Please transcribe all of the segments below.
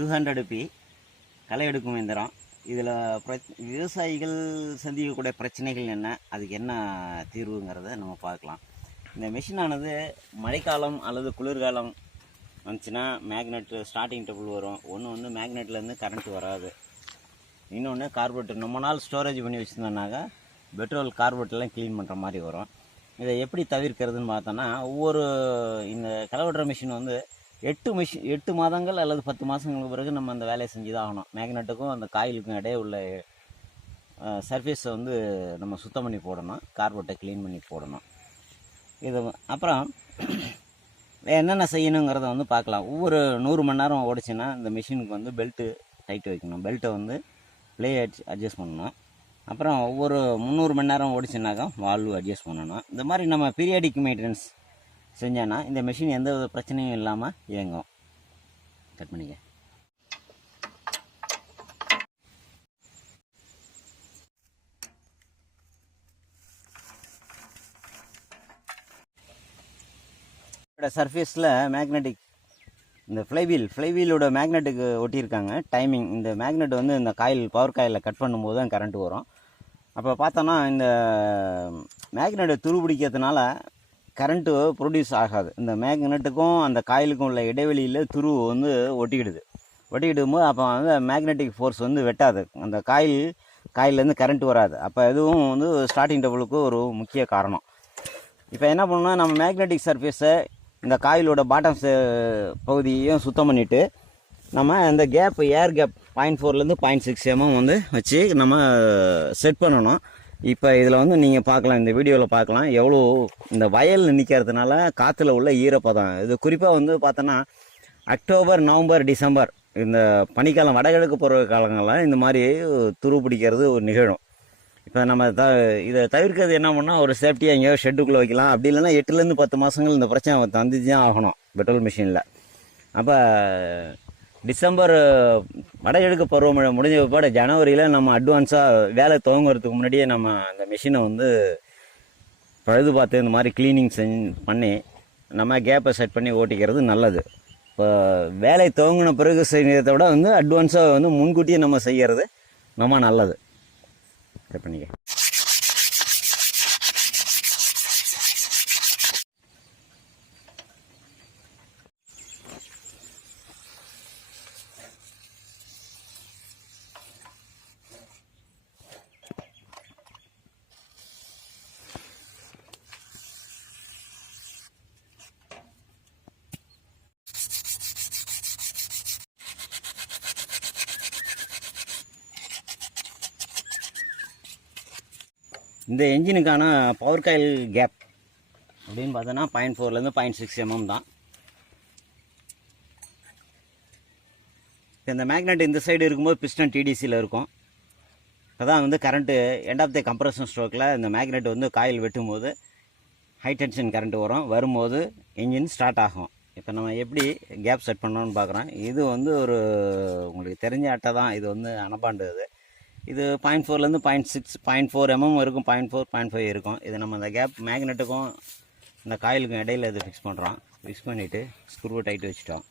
200p களை எடுக்கும் இயந்திரம். இதில் விவசாயிகள் சந்திக்கக்கூடிய பிரச்சனைகள் என்ன, அதுக்கு என்ன தீர்வுங்கிறத நம்ம பார்க்கலாம். இந்த மிஷினானது மழைக்காலம் அல்லது குளிர்காலம் வந்துச்சுன்னா மேக்னெட் ஸ்டார்டிங் டபுள் வரும். ஒன்று மேக்னெட்லேருந்து கரண்ட் வராது. இன்னொன்று கார்பரேட்டர் ரொம்ப நாள் ஸ்டோரேஜ் பண்ணி வச்சுருந்தோம்னாக்கா பெட்ரோல் கார்பரேட்டர்லாம் க்ளீன் பண்ணுற மாதிரி வரும். இதை எப்படி தவிர்க்கிறதுன்னு பார்த்தோன்னா, ஒவ்வொரு இந்த களை வெட்டுற மிஷின் வந்து 8 மாதங்கள் அல்லது 10 மாதங்களுக்கு பிறகு நம்ம அந்த வேலையை செஞ்சு தான் ஆகணும். மேக்னெட்டுக்கும் அந்த காயிலுக்கும் இடையே உள்ள சர்ஃபேஸை வந்து நம்ம சுத்தம் பண்ணி போடணும், கார்பரேட்டை க்ளீன் பண்ணி போடணும். இது அப்புறம் என்னென்ன செய்யணுங்கிறத வந்து பார்க்கலாம். ஒவ்வொரு 100 மணி நேரம் ஓடிச்சுன்னா இந்த மிஷினுக்கு வந்து பெல்ட்டு டைட் வைக்கணும், பெல்ட்டை வந்து ப்ளே அட்ஜஸ்ட் பண்ணணும். அப்புறம் ஒவ்வொரு 300 மணி நேரம் ஓடிச்சுனாக்கா வால்வு அட்ஜஸ்ட் பண்ணணும். இந்த மாதிரி நம்ம பீரியாடிக் மெயின்டெனன்ஸ் செஞ்சோன்னா இந்த மிஷின் எந்த வித பிரச்சனையும் இல்லாமல் இயங்கும். கட் பண்ணிக்க. சர்ஃபேஸில் மேக்னெட்டிக் இந்த ஃப்ளைவீலோட மேக்னெட்டுக்கு ஒட்டியிருக்காங்க டைமிங். இந்த மேக்னெட் வந்து இந்த பவர் காயிலில் கட் பண்ணும்போது தான் கரண்ட்டு வரும். அப்போ பார்த்தோன்னா இந்த மேக்னெட்டை துருபிடிக்கிறதுனால கரண்ட்டு ப்ரொடியூஸ் ஆகாது. இந்த மேக்னெட்டுக்கும் அந்த காயிலுக்கும் உள்ள இடைவெளியில் துரு வந்து ஒட்டிக்கிடும்போது அப்போ வந்து மேக்னெட்டிக் ஃபோர்ஸ் வந்து வெட்டாது, அந்த காயிலேருந்து கரண்ட் வராது. அப்போ இதுவும் வந்து ஸ்டார்டிங் டபுளுக்கு ஒரு முக்கிய காரணம். இப்போ என்ன பண்ணணும்னா, நம்ம மேக்னெட்டிக் சர்ஃபேஸை இந்த காயிலோட பாட்டம் பகுதியையும் சுத்தம் பண்ணிவிட்டு நம்ம இந்த ஏர் கேப் 0.4லேருந்து 0.6 mm வந்து வச்சு நம்ம செட் பண்ணணும். இப்போ இதில் வந்து நீங்கள் பார்க்கலாம், இந்த வீடியோவில் பார்க்கலாம் எவ்வளோ இந்த வயல் நிற்கிறதுனால காற்றுல உள்ள ஈரப்பதம். இது குறிப்பாக வந்து பார்த்தோன்னா அக்டோபர், நவம்பர், டிசம்பர் இந்த பனிக்காலம் வடகிழக்கு பருவ காலங்களில் இந்த மாதிரி துரு பிடிக்கிறது ஒரு நிகழும். இப்போ நம்ம இதை தவிர்க்கிறது என்ன பண்ணால், ஒரு சேஃப்டியாக எங்கேயோ ஷெட்டுக்குள்ளே வைக்கலாம். அப்படி இல்லைன்னா 8லேருந்து 10 மாதங்கள் இந்த பிரச்சனை தந்துச்சு தான் ஆகணும் பெட்ரோல் மிஷினில். அப்போ டிசம்பர் வடகிழக்கு பருவமழை முடிஞ்ச பிற்பாடு ஜனவரியில் நம்ம அட்வான்ஸாக வேலை துவங்குறதுக்கு முன்னாடியே நம்ம அந்த மிஷினை வந்து பழுது பார்த்து இந்த மாதிரி க்ளீனிங் பண்ணி நம்ம கேப்பை செட் பண்ணி ஓட்டிக்கிறது நல்லது. இப்போ வேலை துவங்கின பிறகு செய்கிறத விட வந்து அட்வான்ஸாக வந்து முன்கூட்டியே நம்ம செய்கிறது ரொம்ப நல்லது. செட் பண்ணிக்க. இந்த என்ஜினுக்கான பவர் காயில் கேப் அப்படின்னு பார்த்தோன்னா 0.4லேருந்து 0.6 mm தான். இந்த மேக்னெட் இந்த சைடு இருக்கும்போது பிஸ்டன் டிடிசியில் இருக்கும். இப்போ தான் வந்து current end of the compression ஸ்ட்ரோக்கில் இந்த மேக்னெட் வந்து காயில் வெட்டும்போது ஹை டென்ஷன் கரண்ட்டு வரும்போது என்ஜின் ஸ்டார்ட் ஆகும். இப்போ நம்ம எப்படி கேப் செட் பண்ணோன்னு பார்க்குறோம். இது வந்து ஒரு உங்களுக்கு தெரிஞ்ச அட்டை தான். இது வந்து அனபாண்டு இது 0.4லேருந்து 0.6 0.4 mm இருக்கும், 0.4 0.5 இருக்கும். இது நம்ம அந்த கேப் மேக்னெட்டுக்கும் இந்த காயிலுக்கும் இடையில இது ஃபிக்ஸ் பண்ணுறோம். ஃபிக்ஸ் பண்ணிவிட்டு ஸ்க்ரூவை டைட் வச்சுட்டோம்.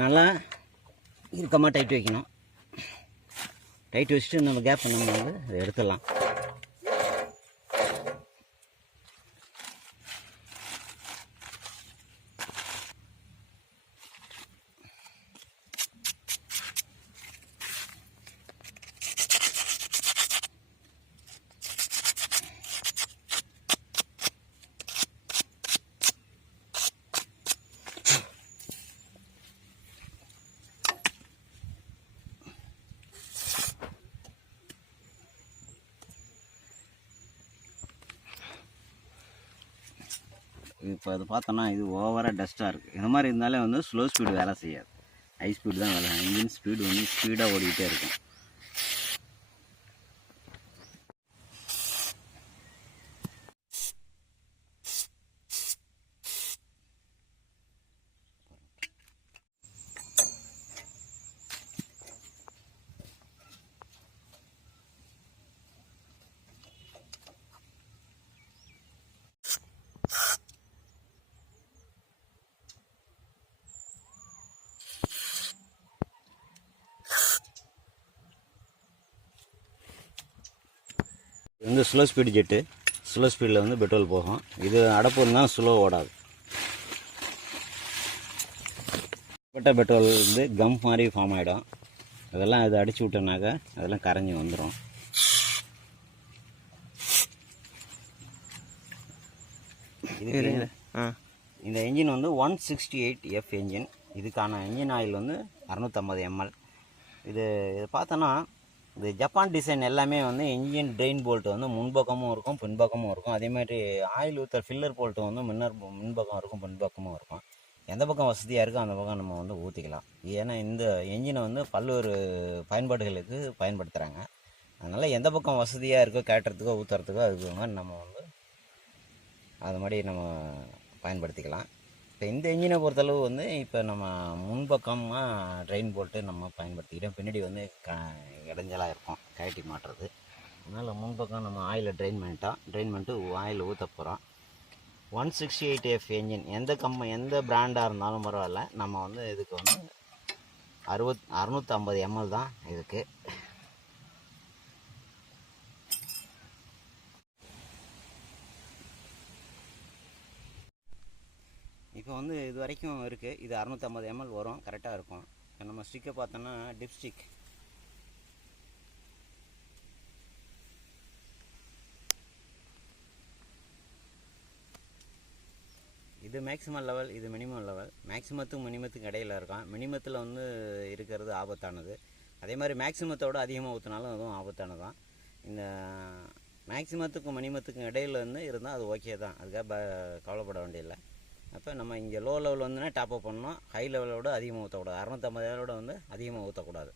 நல்லா இறுக்கமாக டைட் வைக்கணும். டைட் வச்சுட்டு நம்ம கேப் நம்ம வந்து அதை எடுத்துடலாம். இப்போ அது பார்த்தோன்னா இது ஓவராக டஸ்ட்டாக இருக்குது. இந்த மாதிரி இருந்தாலே வந்து ஸ்லோ ஸ்பீடு வேலை செய்யாது, ஹை ஸ்பீடு தான் வேலை. இன்ஜின் ஸ்பீடு வந்து ஸ்பீடாக ஓடிக்கிட்டே இருக்கும். இது வந்து ஸ்லோ ஸ்பீடு ஜெட்டு. ஸ்லோ ஸ்பீடில் வந்து பெட்ரோல் போகும். இது அடப்பு இருந்தால் ஸ்லோ ஓடாது. பட்ட பெட்ரோல் வந்து கம் மாதிரி ஃபார்ம் ஆகிடும். அதெல்லாம் இது அடிச்சு விட்டோம்னாக்க அதெல்லாம் கரைஞ்சி வந்துடும். இந்த என்ஜின் வந்து 168F என்ஜின். இதுக்கான என்ஜின் ஆயில் வந்து 650 ml. இது பார்த்தோன்னா இது ஜப்பான் டிசைன் எல்லாமே வந்து இன்ஜின் ட்ரெயின் போல்ட்டு வந்து முன்பக்கமும் இருக்கும் பின்பக்கமும் இருக்கும். அதேமாதிரி ஆயில் ஊற்றுற ஃபில்லர் போல்ட்டு வந்து முன்பக்கம் இருக்கும் பின்பக்கமும் இருக்கும். எந்த பக்கம் வசதியாக இருக்கோ அந்த பக்கம் நம்ம வந்து ஊற்றிக்கலாம். ஏன்னா இந்த என்ஜினை வந்து பல்வேறு பயன்பாடுகளுக்கு பயன்படுத்துகிறாங்க. அதனால் எந்த பக்கம் வசதியாக இருக்கோ கேட்டுறதுக்கோ ஊற்றுறதுக்கோ அதுக்கு மாதிரி நம்ம வந்து அது மாதிரி நம்ம பயன்படுத்திக்கலாம். இப்போ இந்த என்ஜினை பொறுத்தளவு வந்து இப்போ நம்ம முன்பக்கமாக ட்ரெயின் போல்ட்டு நம்ம பயன்படுத்திக்கிட்டோம். பின்னாடி வந்து இடைஞ்சலாக இருக்கும் கழட்டி மாட்டுறது. அதனால் முன்பக்கம் நம்ம ஆயிலை ட்ரெயின் பண்ணிட்டு ஆயில் ஊற்ற போகிறோம். 168F என்ஜின் எந்த பிராண்டாக இருந்தாலும் பரவாயில்ல. நம்ம வந்து இதுக்கு வந்து 650 ml தான் இதுக்கு. இப்போ வந்து இது வரைக்கும் இருக்குது. இது 650 ml வரும், கரெக்டாக இருக்கும். நம்ம ஸ்டிக்கை பார்த்தோன்னா டிப் ஸ்டிக். இது மேக்ஸிமம் லெவல், இது மினிமம் லெவல். மேக்ஸிமத்துக்கும் மினிமத்துக்கும் இடையில இருக்கான். மினிமத்தில் வந்து இருக்கிறது ஆபத்தானது. அதே மாதிரி மேக்ஸிமத்தோடு அதிகமாக ஊற்றினாலும் அதுவும் ஆபத்தானது தான். இந்த மேக்ஸிமத்துக்கும் மினிமத்துக்கும் இடையில வந்து இருந்தால் அது ஓகே தான், அதுக்காக கவலைப்பட வேண்டியதில்லை. அப்போ நம்ம இங்கே லோ லெவல் வந்துன்னா டாப் அப் பண்ணணும். ஹை லெவலோட அதிகமாக ஊற்றக்கூடாது. 650 வந்து அதிகமாக ஊற்றக்கூடாது.